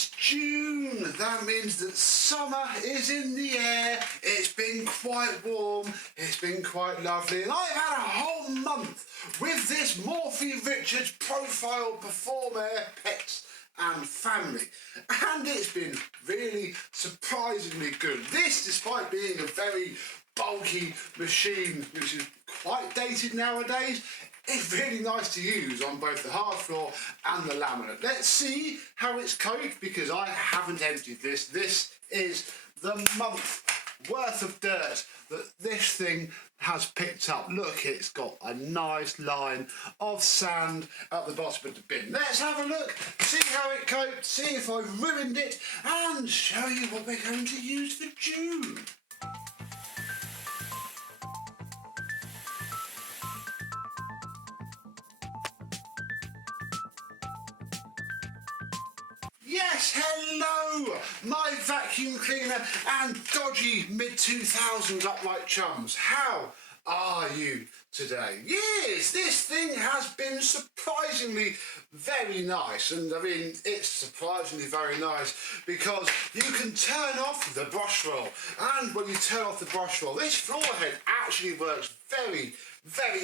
It's June. That means that summer is in the air. It's been quite warm. It's been quite lovely. And I've had a whole month with this Morphy RIchards Profile Perform Air Pets and Family. And it's been really surprisingly good. This, despite being a very bulky machine, which is quite dated nowadays, it's really nice to use on both the hard floor and the laminate. Let's see how it's coped, because I haven't emptied this. This is the month worth of dirt that this thing has picked up. Look, it's got a nice line of sand at the bottom of the bin. Let's have a look, see how it coped, see if I've ruined it, and show you what we're going to use for June. Yes, hello, my vacuum cleaner and dodgy mid-2000s upright chums. How are you today? Yes, this thing has been surprisingly very nice, and I mean, it's surprisingly very nice because you can turn off the brush roll, and when you turn off the brush roll, this floor head actually works very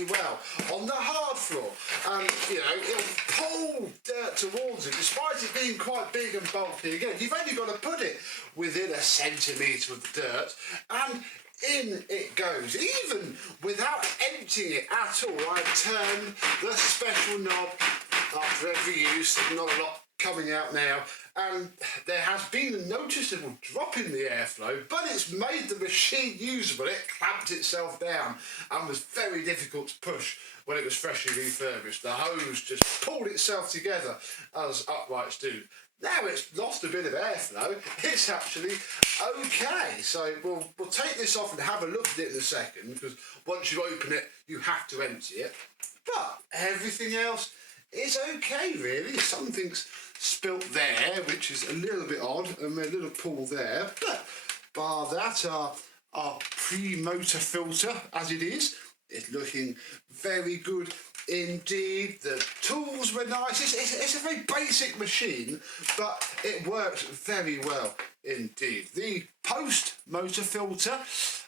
well on the hard floor, and you know, it'll pull dirt towards it despite it being quite big and bulky. Again, you've only got to put it within a centimetre of the dirt and in it goes, even without emptying it at all. I've turned the special knob after every use, not a lot coming out now, and there has been a noticeable drop in the airflow, but it's made the machine usable. It clamped itself down and was very difficult to push when it was freshly refurbished. The hose just pulled itself together, as uprights do. Now it's lost a bit of airflow, it's actually okay. So we'll take this off and have a look at it in a second, because once you open it, you have to empty it. But everything else is okay, really. Something's spilt there, which is a little bit odd, and a little pool there. But bar that, our pre-motor filter, as it is looking very good indeed. The tools were nice. It's a very basic machine, but it works very well indeed. The post-motor filter,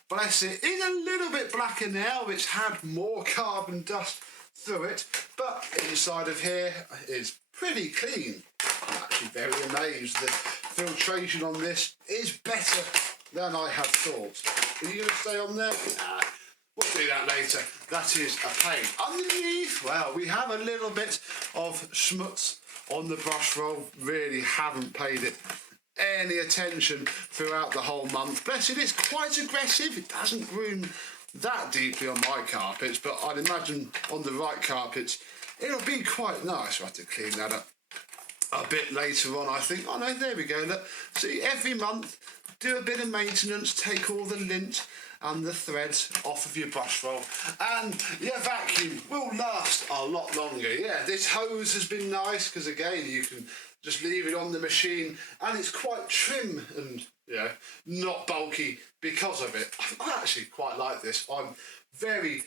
bless it, is a little bit blacker now. It's had more carbon dust through it, but inside of here is pretty clean. I'm actually very amazed. The filtration on this is better than I had thought. Are you going to stay on there? Nah, we'll do that later. That is a pain. Underneath, well, we have a little bit of schmutz on the brush roll. Really haven't paid it any attention throughout the whole month. Bless it, it's quite aggressive. It doesn't groom that deeply on my carpets, but I'd imagine on the right carpets it'll be quite nice. We'll have to clean that up a bit later on, I think. Oh no, there we go. Look, see, every month do a bit of maintenance, take all the lint and the threads off of your brush roll, and your vacuum will last a lot longer. Yeah, this hose has been nice because again you can just leave it on the machine and it's quite trim and not bulky because of it. I actually quite like this. I'm very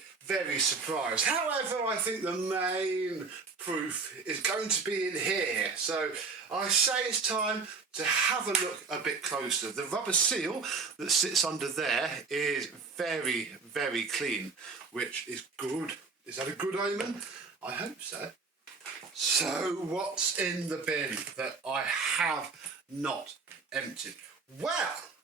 surprised. However, I think the main proof is going to be in here. So I say it's time to have a look a bit closer. The rubber seal that sits under there is very clean, which is good. Is that a good omen? I hope so. So what's in the bin that I have not emptied? Well,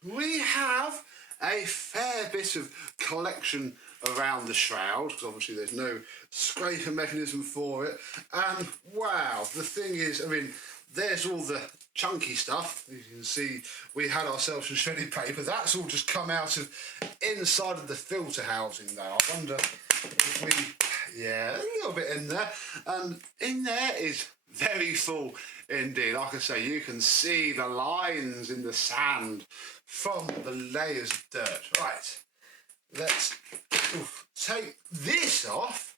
we have a fair bit of collection around the shroud, because obviously there's no scraper mechanism for it. And wow, the thing is, I mean, there's all the chunky stuff. You can see we had ourselves some shredded paper. That's all just come out of inside of the filter housing though. I wonder if we, a little bit in there. And in there is very full indeed. Like I say, you can see the lines in the sand from the layers of dirt. Right, let's take this off.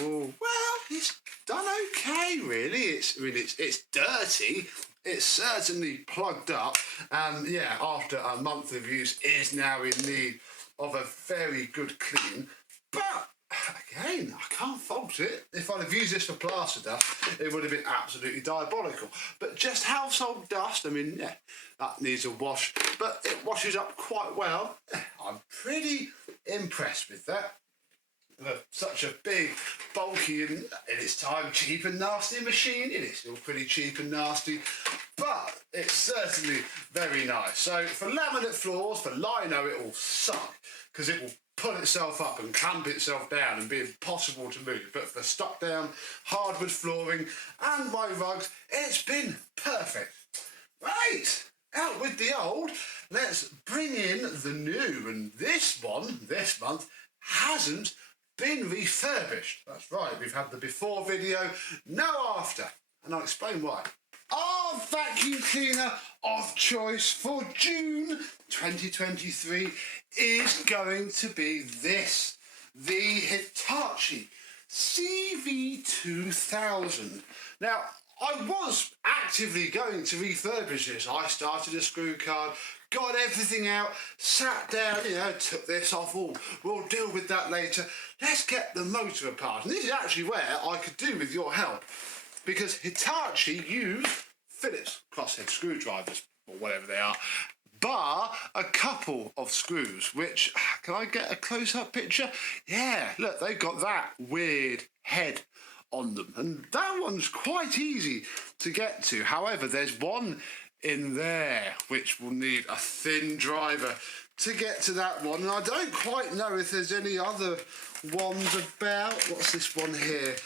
Ooh, well, it's done okay, really. It's dirty. It's certainly plugged up, and yeah, after a month of use, is now in need of a very good clean. But again, I can't fault it. If I'd have used this for plaster dust, it would have been absolutely diabolical. But just household dust, I mean, yeah, that needs a wash, but it washes up quite well. I'm pretty impressed with that. Such a big, bulky, and in its time, cheap and nasty machine. It is still pretty cheap and nasty, but it's certainly very nice. So for laminate floors, for Lino, it will suck because it will pull itself up and clamp itself down and be impossible to move. But for stuck down hardwood flooring and my rugs, it's been perfect. Right, out with the old. Let's bring in the new. And this one, this month, hasn't been refurbished. That's right, we've had the before video, no after. And I'll explain why. Our vacuum cleaner of choice for June 2023 is going to be this, the Hitachi CV2000. Now, I was actively going to refurbish this. I started a screw card, got everything out, sat down, took this off. Oh, we'll deal with that later. Let's get the motor apart. And this is actually where I could do with your help, because Hitachi use Phillips crosshead screwdrivers, or whatever they are, bar a couple of screws, which, can I get a close-up picture? Yeah, look, they've got that weird head on them, and that one's quite easy to get to. However, there's one in there which will need a thin driver to get to that one, and I don't quite know if there's any other ones about. What's this one here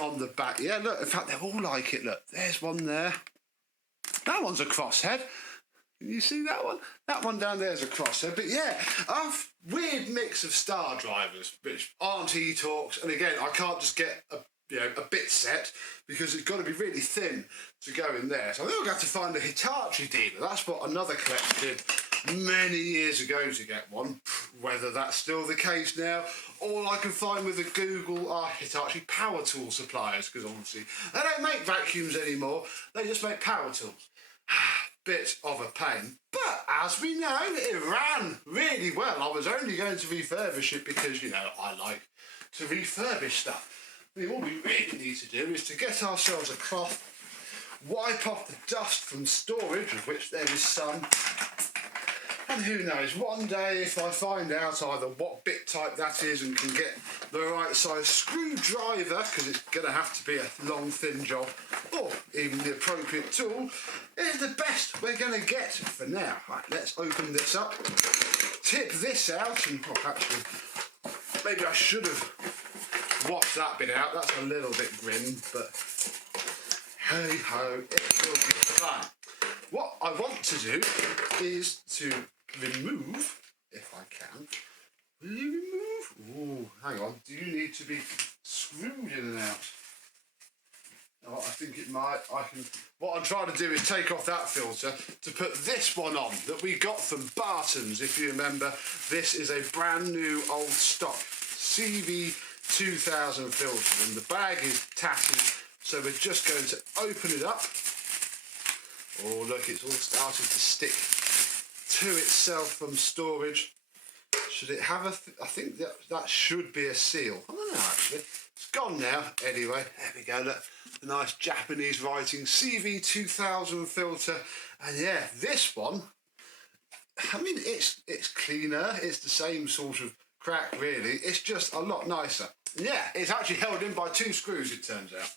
on the back? Yeah, look, in fact, they're all like it. Look, there's one there. That one's a crosshead. Can you see that one? That one down there is a crosshead. But yeah, a weird mix of star drivers, which aren't E-Torx, and again, I can't just get a bit set because it's got to be really thin to go in there. So I think we're going to have to find a Hitachi dealer. That's what another collector did many years ago to get one. Whether that's still the case now, all I can find with a Google are Hitachi power tool suppliers, because obviously they don't make vacuums anymore, they just make power tools. Bit of a pain, but as we know, it ran really well. I was only going to refurbish it because, I like to refurbish stuff. All we really need to do is to get ourselves a cloth, wipe off the dust from storage, of which there is some, and who knows, one day if I find out either what bit type that is and can get the right size screwdriver, because it's going to have to be a long thin job, or even the appropriate tool, it's the best we're going to get for now. Right, let's open this up, tip this out, and actually maybe I should have wash that bit out. That's a little bit grim, but hey ho, it will be fun. What I want to do is to remove, if I can. Will you remove? Ooh, hang on. Do you need to be screwed in and out? Oh, I think it might. What I'm trying to do is take off that filter to put this one on that we got from Barton's. If you remember, this is a brand new old stock CV2000 filter, and the bag is tatty, so we're just going to open it up. Oh look, it's all starting to stick to itself from storage. Should it have I think that should be a seal. I don't know actually. It's gone now. Anyway, there we go. Look, the nice Japanese writing CV2000 filter, and yeah, this one. I mean, it's cleaner. It's the same sort of crack, really. It's just a lot nicer. Yeah, it's actually held in by 2 screws, it turns out.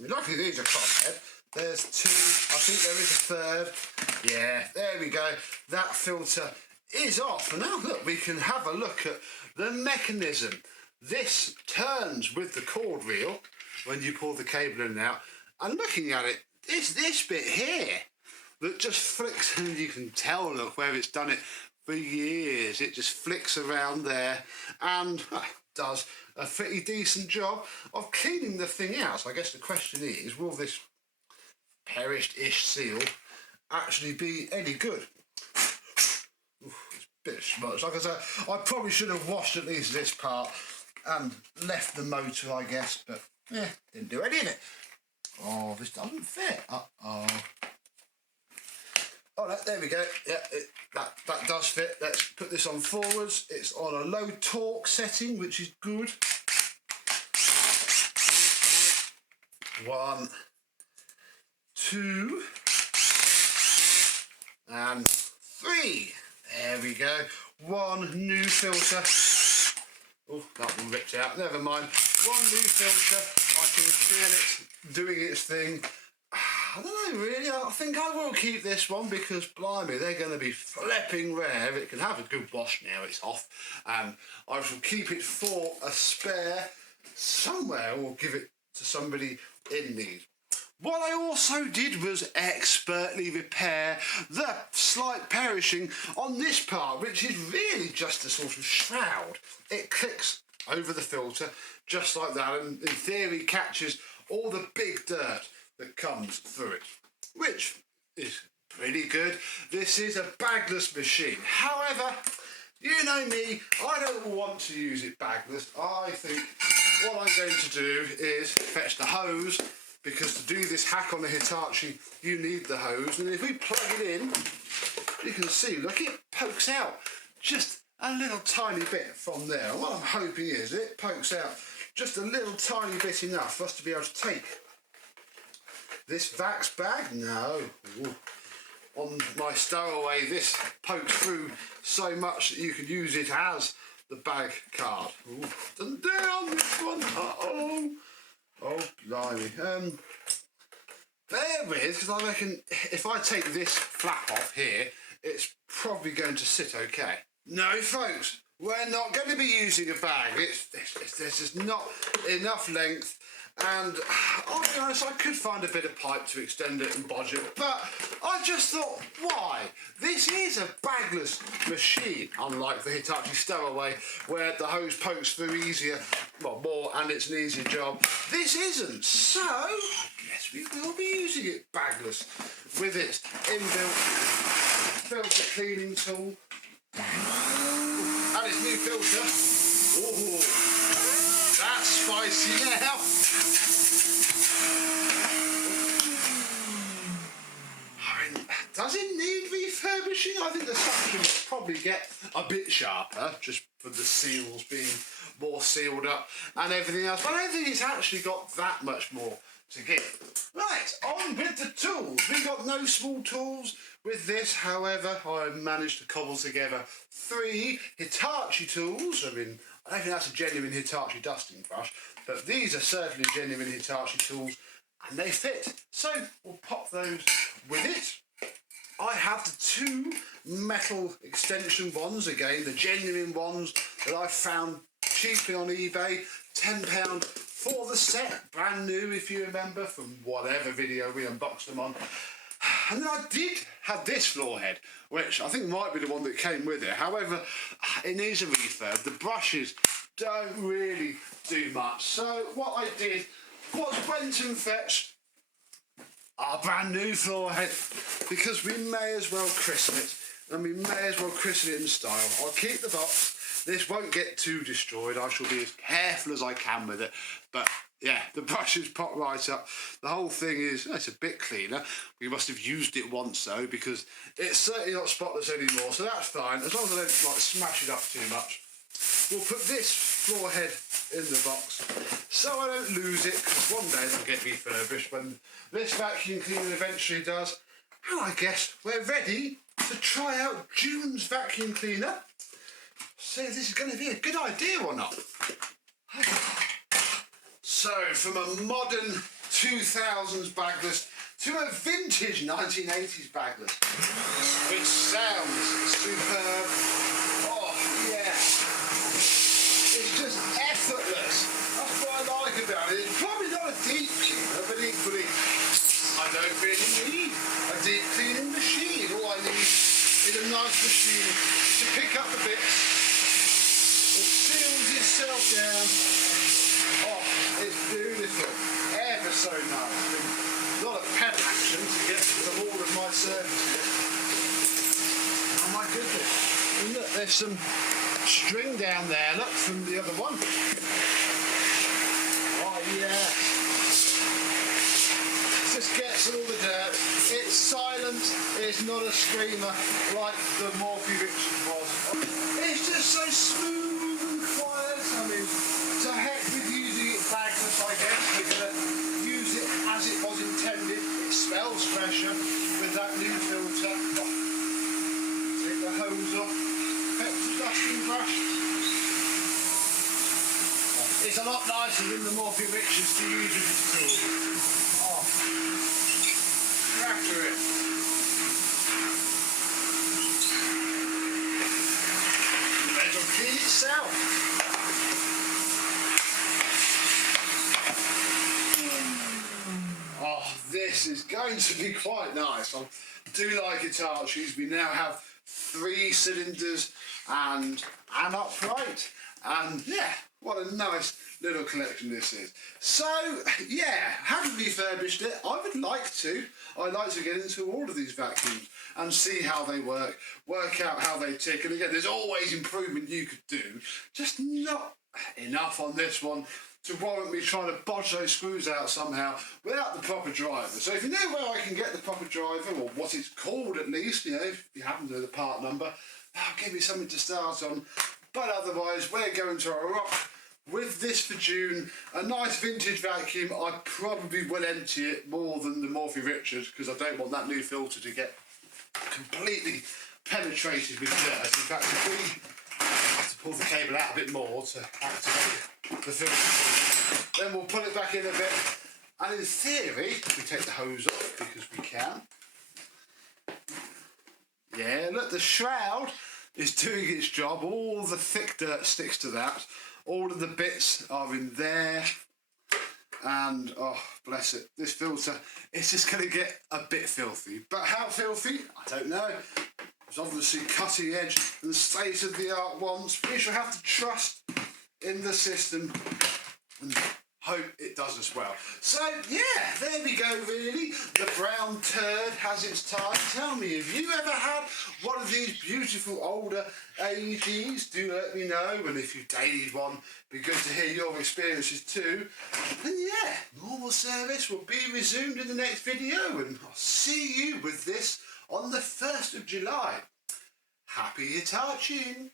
Luckily these are crosshead. There's 2, I think there is a 3rd. Yeah, there we go. That filter is off. And now look, we can have a look at the mechanism. This turns with the cord reel when you pull the cable in and out. And looking at it, it's this bit here that just flicks, and you can tell, look, where it's done it for years. It just flicks around there and does a pretty decent job of cleaning the thing out. So I guess the question is, will this perished-ish seal actually be any good? Oof, it's a bit of smudge. Like I said, I probably should have washed at least this part and left the motor, I guess, but yeah, didn't do any of it. Oh, this doesn't fit. Uh-oh. Oh, there we go. Yeah, that does fit. Let's put this on forwards. It's on a low torque setting, which is good. 1, 2, and 3. There we go. 1 new filter. Oh, that one ripped out. Never mind. 1 new filter. I can feel it doing its thing. I don't know, really. I think I will keep this one because, blimey, they're going to be flipping rare. It can have a good wash now it's off. And I shall keep it for a spare somewhere or give it to somebody in need. What I also did was expertly repair the slight perishing on this part, which is really just a sort of shroud. It clicks over the filter just like that and in theory catches all the big dirt that comes through it, which is pretty good. This is a bagless machine. However, you know me, I don't want to use it bagless. I think what I'm going to do is fetch the hose, because to do this hack on the Hitachi, you need the hose. And if we plug it in, you can see, look, it pokes out just a little tiny bit from there. And what I'm hoping is it pokes out just a little tiny bit enough for us to be able to take this Vax bag. No. Ooh. On my stowaway, this pokes through so much that you could use it as the bag card. Ooh. And down this one. Uh-oh. Oh, blimey. Bear with, because I reckon if I take this flap off here, it's probably going to sit okay. No, folks, we're not going to be using a bag. There's just not enough length. And I'll be honest, I could find a bit of pipe to extend it and bodge it, but I just thought, why? This is a bagless machine, unlike the Hitachi Stowaway, where the hose pokes through easier, well, more, and it's an easier job. This isn't, so I guess we will be using it bagless with its inbuilt filter cleaning tool and its new filter. Ooh, that's spicy now. Does it need refurbishing? I think the suction will probably get a bit sharper, just for the seals being more sealed up and everything else. But I don't think it's actually got that much more to give. Right, on with the tools. We've got no small tools with this. However, I managed to cobble together 3 Hitachi tools. I mean, I don't think that's a genuine Hitachi dusting brush, but these are certainly genuine Hitachi tools, and they fit. So we'll pop those with it. I have the 2 metal extension ones, again, the genuine ones that I found cheaply on eBay, £10 for the set, brand new if you remember from whatever video we unboxed them on. And then I did have this floor head, which I think might be the one that came with it. However, it needs a refurb. The brushes don't really do much. So what I did was went and fetched our brand new floor head, because we may as well christen it, and we may as well christen it in style. I'll keep the box. This won't get too destroyed. I shall be as careful as I can with it. But yeah, the brushes pop right up. The whole thing is, it's a bit cleaner. We must have used it once though, because it's certainly not spotless anymore, so that's fine, as long as I don't like smash it up too much. We'll put this floor head in the box so I don't lose it, because one day it'll get refurbished when this vacuum cleaner eventually does. And I guess we're ready to try out June's vacuum cleaner. See if this is going to be a good idea or not. So, from a modern 2000s bagless to a vintage 1980s bagless, which sounds superb. Oh, yeah. It's just effortless. That's what I like about it. It's probably not a deep cleaner, but equally, I don't really need a deep cleaning machine. All I need is a nice machine to pick up the bits. It seals itself down. Oh, it's beautiful. Ever so nice. A lot of pedal action to get to all of my surfaces. Oh my goodness. And look, there's some string down there, look, from the other one. Oh yeah. Just gets all the dirt. It's silent, It's not a screamer like the Morphy RIchards was. It's just so smooth and quiet. I mean, to heck with using it bagless, I guess. We're going to use it as it was intended. It smells fresher with that new filter. Take the hose off, petrol dusting brush. It's a lot nicer than the Morphy RIchards to use with this tool. Oh, after it. It'll clean itself. Oh, this is going to be quite nice. I do like Hitachi's. We now have 3 cylinders and an upright. And yeah, what a nice little collection this is. So yeah, haven't refurbished it. I would like to. I'd like to get into all of these vacuums and see how they work out how they tick. And again, there's always improvement you could do. Just not enough on this one to warrant me trying to bodge those screws out somehow without the proper driver. So if you know where I can get the proper driver, or what it's called at least, you know, if you happen to know the part number, that'll give me something to start on. But otherwise, we're going to rock with this for June. A nice vintage vacuum. I probably will empty it more than the Morphy RIchards because I don't want that new filter to get completely penetrated with dirt. In fact, if we have to pull the cable out a bit more to activate the filter, then we'll pull it back in a bit. And in theory, we take the hose off because we can. Yeah, look, the shroud is doing its job. All the thick dirt sticks to that. All of the bits are in there. And, oh, bless it, this filter, it's just going to get a bit filthy. But how filthy? I don't know. It's obviously cutting edge and state-of-the-art ones. We shall have to trust in the system and hope it does as well. So yeah, there we go really. The brown turd has its time. Tell me, have you ever had one of these beautiful older AEGs? Do let me know, and if you dated one, it'd be good to hear your experiences too. And yeah, normal service will be resumed in the next video, and I'll see you with this on the 1st of July. Happy Hitachiing!